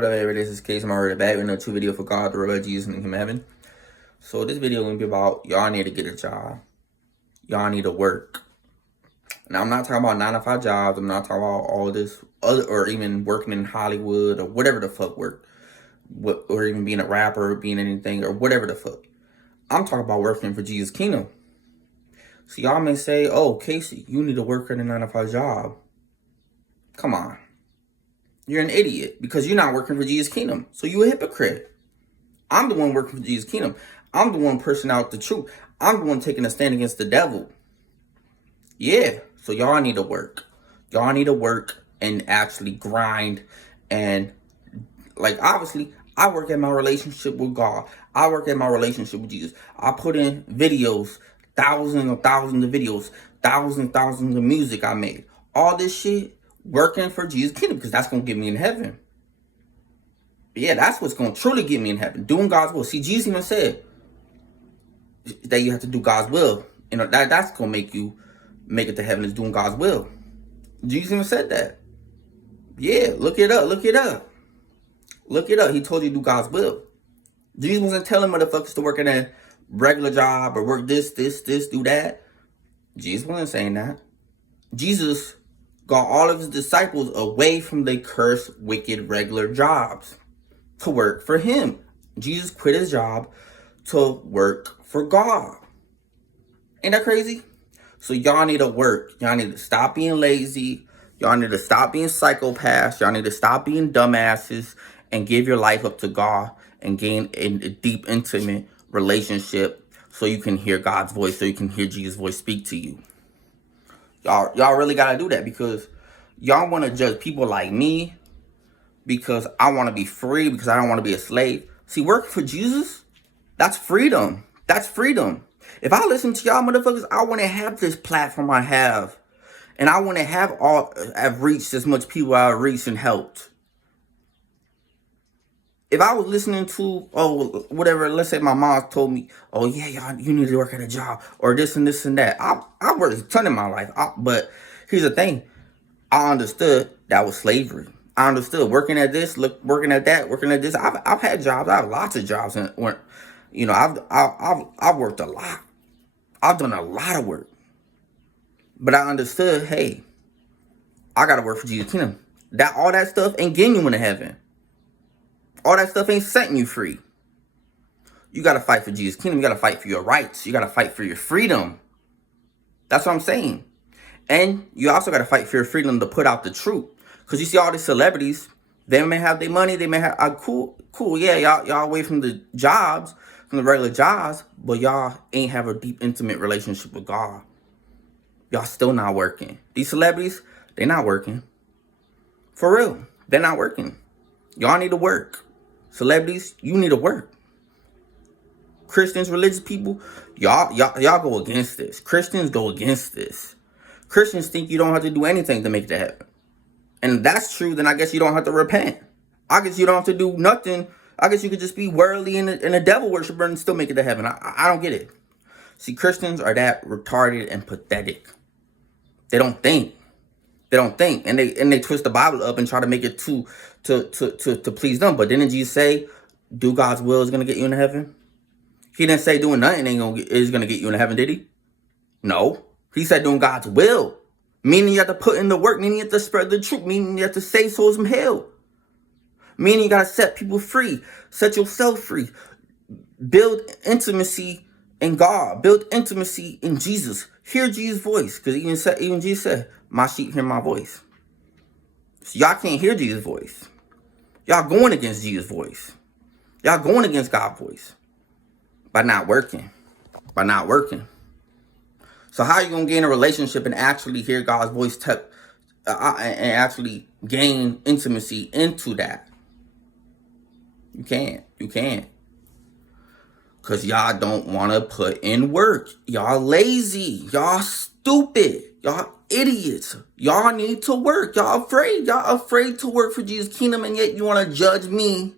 Whatever it is, this case, I'm already back with another 2 video for God, the real Jesus, and Him heaven. So this video gonna be about y'all need to get a job. Y'all need to work. Now I'm not talking about 9 to 5 jobs. I'm not talking about all this other, or even working in Hollywood or whatever the fuck work, or even being a rapper, or being anything or whatever the fuck. I'm talking about working for Jesus' kingdom. So y'all may say, "Oh, Casey, you need to work in a 9 to 5 job." Come on. You're an idiot because you're not working for Jesus' kingdom. So you a hypocrite. I'm the one working for Jesus' kingdom. I'm the one pushing out the truth. I'm the one taking a stand against the devil. Yeah. So y'all need to work. Y'all need to work and actually grind. And like, obviously, I work at my relationship with God. I work at my relationship with Jesus. I put in videos, thousands of videos, thousands of music I made. All this shit working for Jesus' kingdom because that's going to get me in heaven. Yeah, that's what's going to truly get me in heaven. Doing God's will. See, Jesus even said that you have to do God's will. You know, that's going to make you make it to heaven, is doing God's will. Jesus even said that. Yeah, look it up. Look it up. Look it up. He told you to do God's will. Jesus wasn't telling motherfuckers to work in a regular job or work this, do that. Jesus wasn't saying that. Jesus got all of his disciples away from the cursed, wicked, regular jobs to work for him. Jesus quit his job to work for God. Ain't that crazy? So y'all need to work. Y'all need to stop being lazy. Y'all need to stop being psychopaths. Y'all need to stop being dumbasses and give your life up to God and gain a deep, intimate relationship so you can hear God's voice, so you can hear Jesus' voice speak to you. Y'all really got to do that because y'all want to judge people like me because I want to be free, because I don't want to be a slave. See, working for Jesus, that's freedom. That's freedom. If I listen to y'all motherfuckers, I want to have this platform I have. And I want to have reached as much people I've reached and helped. If I was listening to, whatever, let's say my mom told me, "Oh yeah, y'all, you need to work at a job," or this and this and that. I worked a ton in my life. But here's the thing. I understood that was slavery. I understood working at this, working at that, working at this. I've had jobs. I have lots of jobs, and I've worked a lot. I've done a lot of work. But I understood, hey, I gotta work for Jesus' kingdom. All that stuff ain't getting you into heaven. All that stuff ain't setting you free. You gotta fight for Jesus' kingdom. You gotta fight for your rights. You gotta fight for your freedom. That's what I'm saying. And you also gotta fight for your freedom to put out the truth. Because you see all these celebrities, they may have their money, they may have cool, yeah, y'all away from the jobs, from the regular jobs, but y'all ain't have a deep, intimate relationship with God. Y'all still not working. These celebrities, they not working. For real, they're not working. Y'all need to work. Celebrities, you need to work. Christians, religious people, y'all go against this. Christians go against this. Christians think you don't have to do anything to make it to heaven. And if that's true, then I guess you don't have to repent. I guess you don't have to do nothing. I guess you could just be worldly and a devil worshiper and still make it to heaven. I don't get it. See, Christians are that retarded and pathetic. They don't think. They don't think. And they twist the Bible up and try to make it to please them. But didn't Jesus say, do God's will is going to get you into heaven? He didn't say doing nothing is going to get you into heaven, did he? No. He said doing God's will. Meaning you have to put in the work. Meaning you have to spread the truth. Meaning you have to save souls from hell. Meaning you got to set people free. Set yourself free. Build intimacy in God. Build intimacy in Jesus. Hear Jesus' voice. Because even Jesus said, my sheep hear my voice. So y'all can't hear Jesus' voice. Y'all going against Jesus' voice. Y'all going against God's voice. By not working. By not working. So how are you going to gain a relationship and actually hear God's voice and actually gain intimacy into that? You can't. You can't. Because y'all don't want to put in work. Y'all lazy. Y'all stupid. Y'all idiots. Y'all need to work. Y'all afraid. Y'all afraid to work for Jesus' kingdom, and yet you want to judge me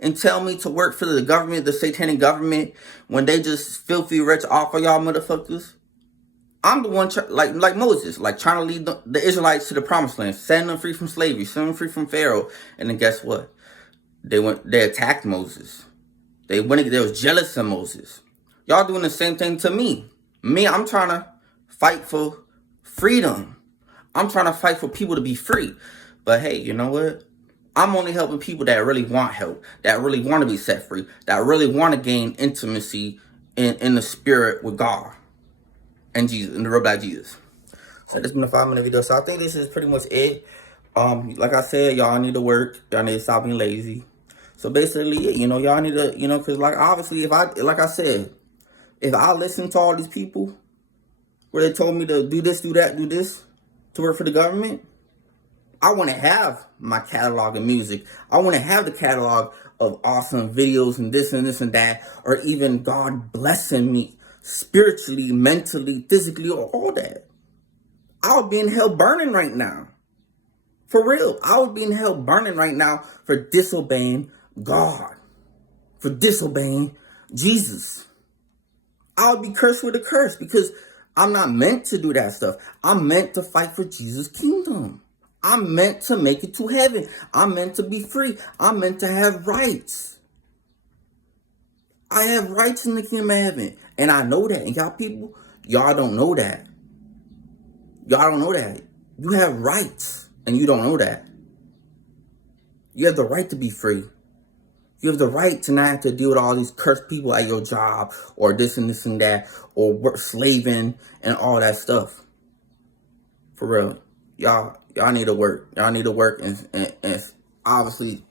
and tell me to work for the government, the satanic government, when they just filthy rich off of y'all motherfuckers. I'm the one, like Moses, trying to lead the Israelites to the promised land, setting them free from slavery, setting them free from Pharaoh. And then guess what? They attacked Moses. They was jealous of Moses. Y'all doing the same thing to me. I'm trying to fight for freedom. I'm trying to fight for people to be free. But hey, you know what? I'm only helping people that really want help, that really want to be set free, that really want to gain intimacy in the spirit with God and Jesus, and the real black Jesus. So this has been a 5-minute video. So I think this is pretty much it. Like I said, y'all need to work. Y'all need to stop being lazy. So basically, you know, y'all need to, you know, because like obviously, like I said, if I listen to all these people where they told me to do this, do that, do this to work for the government, I want to have my catalog of music. I want to have the catalog of awesome videos and this and this and that, or even God blessing me spiritually, mentally, physically, or all that. I would be in hell burning right now. For real. I would be in hell burning right now for disobeying God, for disobeying Jesus. I would be cursed with a curse because I'm not meant to do that stuff. I'm meant to fight for Jesus' kingdom. I'm meant to make it to heaven. I'm meant to be free. I'm meant to have rights. I have rights in the kingdom of heaven. And I know that. And y'all people, y'all don't know that. Y'all don't know that. You have rights. And you don't know that. You have the right to be free. You have the right to not have to deal with all these cursed people at your job, or this and this and that, or work slaving and all that stuff. For real. Y'all need to work. Y'all need to work and obviously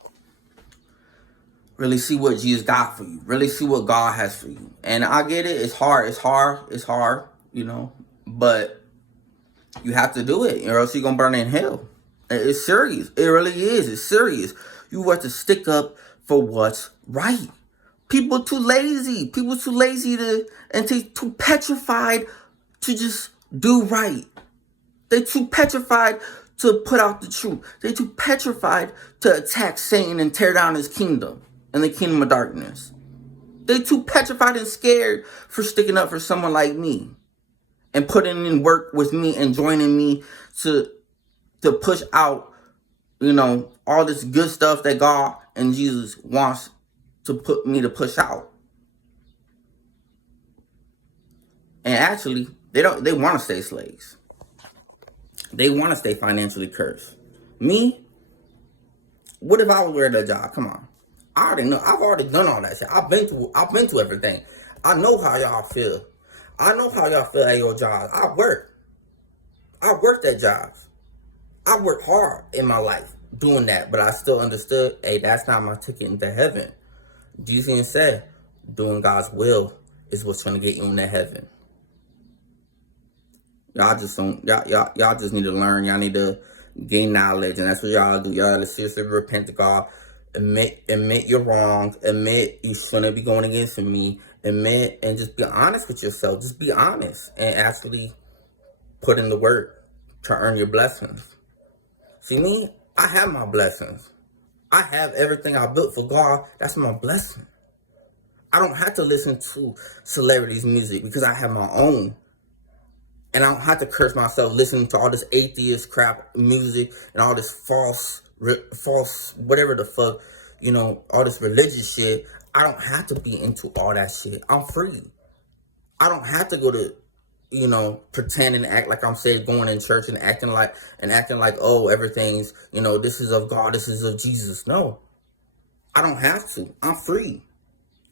really see what Jesus got for you. Really see what God has for you. And I get it. It's hard. It's hard, you know. But you have to do it, or else you're going to burn in hell. It's serious. It really is. It's serious. You have to stick up for what's right. People too lazy. People too lazy and too petrified to just do right. They're too petrified to put out the truth. They're too petrified to attack Satan and tear down his kingdom and the kingdom of darkness. They're too petrified and scared for sticking up for someone like me and putting in work with me and joining me to push out, you know, all this good stuff that God and Jesus wants to put me to push out. And actually, they want to stay slaves. They want to stay financially cursed. Me, what if I was wearing that job? Come on. I already know. I've already done all that shit. I've been to everything. I know how y'all feel. I know how y'all feel at your job. I worked at jobs. I worked hard in my life doing that, but I still understood, hey, that's not my ticket into heaven. Jesus said, doing God's will is what's going to get you into heaven. Y'all just don't, y'all just need to learn. Y'all need to gain knowledge, and that's what y'all do. Y'all gotta seriously repent to God. Admit you're wrong. Admit you shouldn't be going against me. Admit and just be honest with yourself. Just be honest and actually put in the work to earn your blessings. See me, I have my blessings. I have everything I built for God. That's my blessing. I don't have to listen to celebrities' music because I have my own. And I don't have to curse myself listening to all this atheist crap music and all this false, whatever the fuck, you know, all this religious shit. I don't have to be into all that shit. I'm free. I don't have to go to, you know, pretend and act like I'm saying going in church and acting like, oh, everything's, you know, this is of God, this is of Jesus. No, I don't have to. I'm free.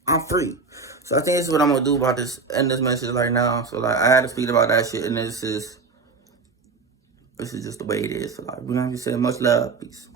I'm free. So I think this is what I'm gonna do about this end this message right now. So like I had to speak about that shit, and this is just the way it is. So like we're gonna just say much love, peace.